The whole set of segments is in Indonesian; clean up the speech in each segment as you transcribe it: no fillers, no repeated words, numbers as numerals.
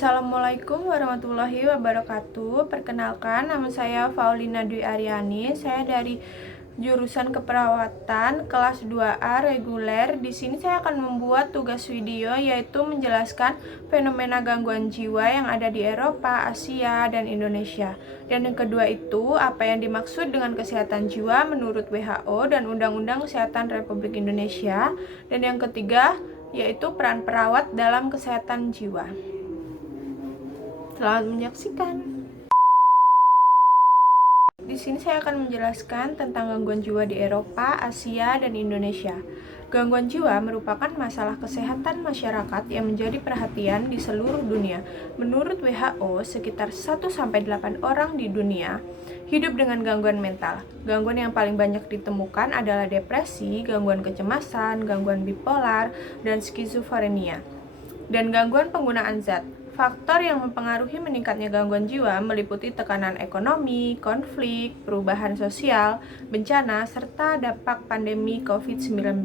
Assalamualaikum warahmatullahi wabarakatuh. Perkenalkan, nama saya Faulina Dwi Aryani. Saya dari jurusan keperawatan kelas 2A reguler. Di sini saya akan membuat tugas video yaitu menjelaskan fenomena gangguan jiwa yang ada di Eropa, Asia, dan Indonesia. Dan yang kedua itu, apa yang dimaksud dengan kesehatan jiwa menurut WHO dan Undang-Undang Kesehatan Republik Indonesia. Dan yang ketiga, yaitu peran perawat dalam kesehatan jiwa. Selamat menyaksikan. Di sini saya akan menjelaskan tentang gangguan jiwa di Eropa, Asia, dan Indonesia. Gangguan jiwa merupakan masalah kesehatan masyarakat yang menjadi perhatian di seluruh dunia. Menurut WHO, sekitar 1-8 orang di dunia hidup dengan gangguan mental. Gangguan yang paling banyak ditemukan adalah depresi, gangguan kecemasan, gangguan bipolar, dan skizofrenia, dan gangguan penggunaan zat. Faktor yang mempengaruhi meningkatnya gangguan jiwa meliputi tekanan ekonomi, konflik, perubahan sosial, bencana, serta dampak pandemi COVID-19.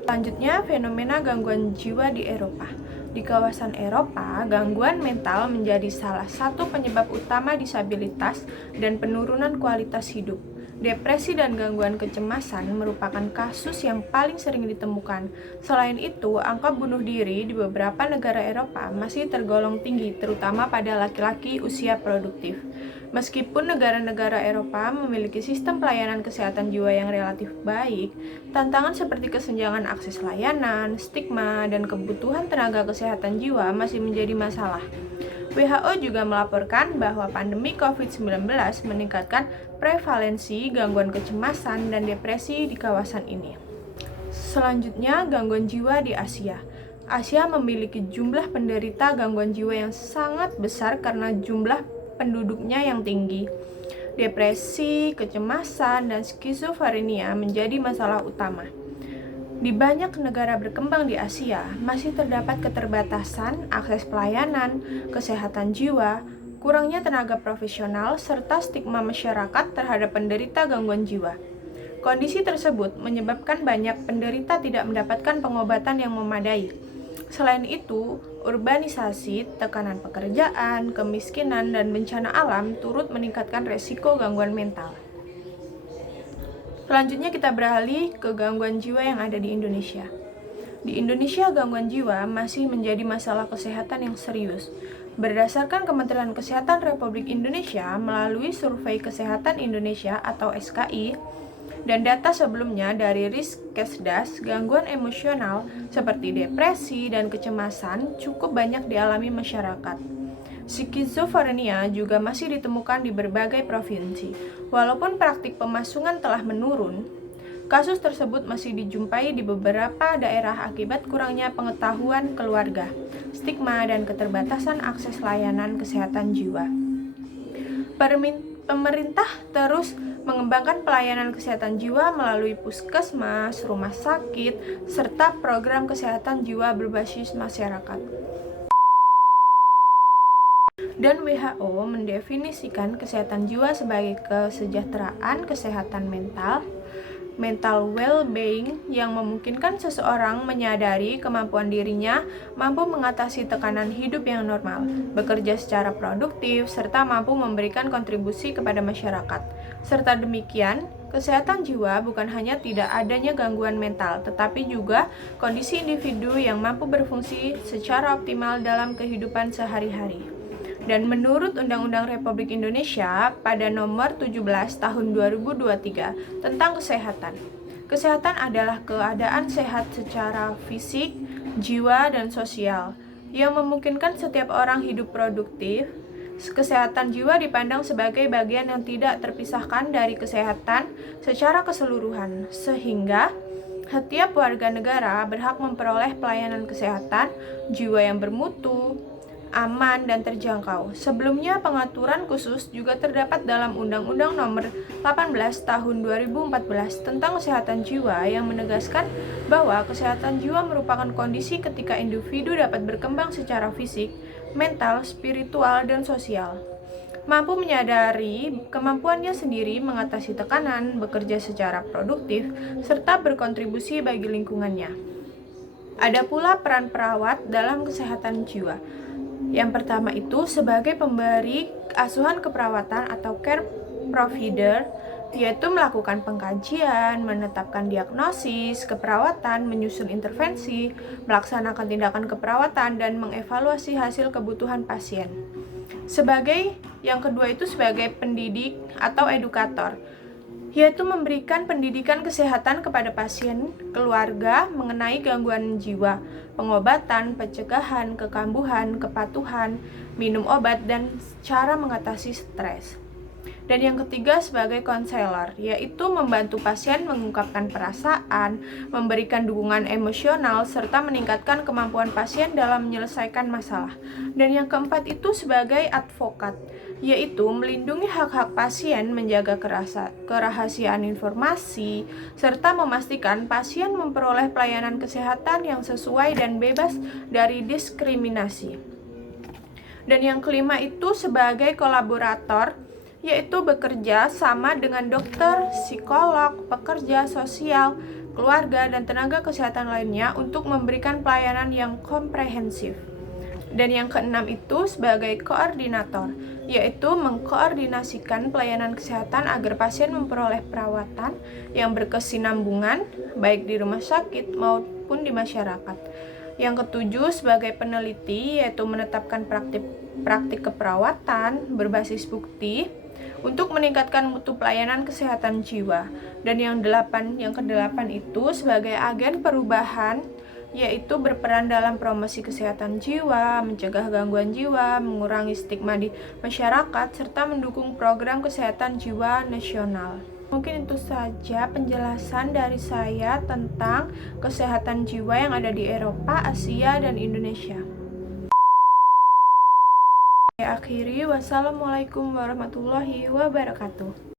Selanjutnya, fenomena gangguan jiwa di Eropa. Di kawasan Eropa, gangguan mental menjadi salah satu penyebab utama disabilitas dan penurunan kualitas hidup. Depresi dan gangguan kecemasan merupakan kasus yang paling sering ditemukan. Selain itu, angka bunuh diri di beberapa negara Eropa masih tergolong tinggi, terutama pada laki-laki usia produktif. Meskipun negara-negara Eropa memiliki sistem pelayanan kesehatan jiwa yang relatif baik, tantangan seperti kesenjangan akses layanan, stigma, dan kebutuhan tenaga kesehatan jiwa masih menjadi masalah. WHO juga melaporkan bahwa pandemi COVID-19 meningkatkan prevalensi gangguan kecemasan dan depresi di kawasan ini. Selanjutnya, gangguan jiwa di Asia. Asia memiliki jumlah penderita gangguan jiwa yang sangat besar karena jumlah penduduknya yang tinggi. Depresi, kecemasan, dan skizofrenia menjadi masalah utama. Di banyak negara berkembang di Asia, masih terdapat keterbatasan akses pelayanan, kesehatan jiwa, kurangnya tenaga profesional, serta stigma masyarakat terhadap penderita gangguan jiwa. Kondisi tersebut menyebabkan banyak penderita tidak mendapatkan pengobatan yang memadai. Selain itu, urbanisasi, tekanan pekerjaan, kemiskinan, dan bencana alam turut meningkatkan resiko gangguan mental. Selanjutnya kita beralih ke gangguan jiwa yang ada di Indonesia. Di Indonesia, gangguan jiwa masih menjadi masalah kesehatan yang serius. Berdasarkan Kementerian Kesehatan Republik Indonesia melalui Survei Kesehatan Indonesia atau SKI, dan data sebelumnya dari Riskesdas, gangguan emosional seperti depresi dan kecemasan cukup banyak dialami masyarakat. Skizofrenia juga masih ditemukan di berbagai provinsi. Walaupun praktik pemasungan telah menurun, kasus tersebut masih dijumpai di beberapa daerah akibat kurangnya pengetahuan keluarga, stigma, dan keterbatasan akses layanan kesehatan jiwa. Pemerintah terus mengembangkan pelayanan kesehatan jiwa melalui puskesmas, rumah sakit, serta program kesehatan jiwa berbasis masyarakat. Dan WHO mendefinisikan kesehatan jiwa sebagai kesejahteraan kesehatan mental well-being yang memungkinkan seseorang menyadari kemampuan dirinya mampu mengatasi tekanan hidup yang normal, bekerja secara produktif, serta mampu memberikan kontribusi kepada masyarakat. Serta demikian, kesehatan jiwa bukan hanya tidak adanya gangguan mental, tetapi juga kondisi individu yang mampu berfungsi secara optimal dalam kehidupan sehari-hari. Dan menurut Undang-Undang Republik Indonesia pada nomor 17 tahun 2023 tentang kesehatan. Kesehatan adalah keadaan sehat secara fisik, jiwa, dan sosial yang memungkinkan setiap orang hidup produktif. Kesehatan jiwa dipandang sebagai bagian yang tidak terpisahkan dari kesehatan secara keseluruhan, sehingga setiap warga negara berhak memperoleh pelayanan kesehatan jiwa yang bermutu, aman, dan terjangkau. Sebelumnya, pengaturan khusus juga terdapat dalam Undang-Undang Nomor 18 Tahun 2014 tentang Kesehatan Jiwa yang menegaskan bahwa kesehatan jiwa merupakan kondisi ketika individu dapat berkembang secara fisik, mental, spiritual, dan sosial, mampu menyadari kemampuannya sendiri mengatasi tekanan, bekerja secara produktif, serta berkontribusi bagi lingkungannya. Ada pula peran perawat dalam kesehatan jiwa. Yang pertama itu sebagai pemberi asuhan keperawatan atau care provider, yaitu melakukan pengkajian, menetapkan diagnosis, keperawatan, menyusun intervensi, melaksanakan tindakan keperawatan, dan mengevaluasi hasil kebutuhan pasien. Yang kedua itu sebagai pendidik atau edukator, yaitu memberikan pendidikan kesehatan kepada pasien, keluarga mengenai gangguan jiwa, pengobatan, pencegahan, kekambuhan, kepatuhan, minum obat, dan cara mengatasi stres. Dan yang ketiga sebagai konselor, yaitu membantu pasien mengungkapkan perasaan, memberikan dukungan emosional, serta meningkatkan kemampuan pasien dalam menyelesaikan masalah. Dan yang keempat itu sebagai advokat, yaitu melindungi hak-hak pasien, menjaga kerahasiaan informasi, serta memastikan pasien memperoleh pelayanan kesehatan yang sesuai dan bebas dari diskriminasi. Dan yang kelima itu sebagai kolaborator, yaitu bekerja sama dengan dokter, psikolog, pekerja sosial, keluarga, dan tenaga kesehatan lainnya untuk memberikan pelayanan yang komprehensif. Dan yang keenam itu sebagai koordinator, yaitu mengkoordinasikan pelayanan kesehatan agar pasien memperoleh perawatan yang berkesinambungan, baik di rumah sakit maupun di masyarakat. Yang ketujuh sebagai peneliti, yaitu menetapkan praktik keperawatan berbasis bukti untuk meningkatkan mutu pelayanan kesehatan jiwa. Dan yang kedelapan itu sebagai agen perubahan, yaitu berperan dalam promosi kesehatan jiwa, mencegah gangguan jiwa, mengurangi stigma di masyarakat, serta mendukung program kesehatan jiwa nasional. Mungkin itu saja penjelasan dari saya tentang kesehatan jiwa yang ada di Eropa, Asia, dan Indonesia. Saya akhiri, wassalamualaikum warahmatullahi wabarakatuh.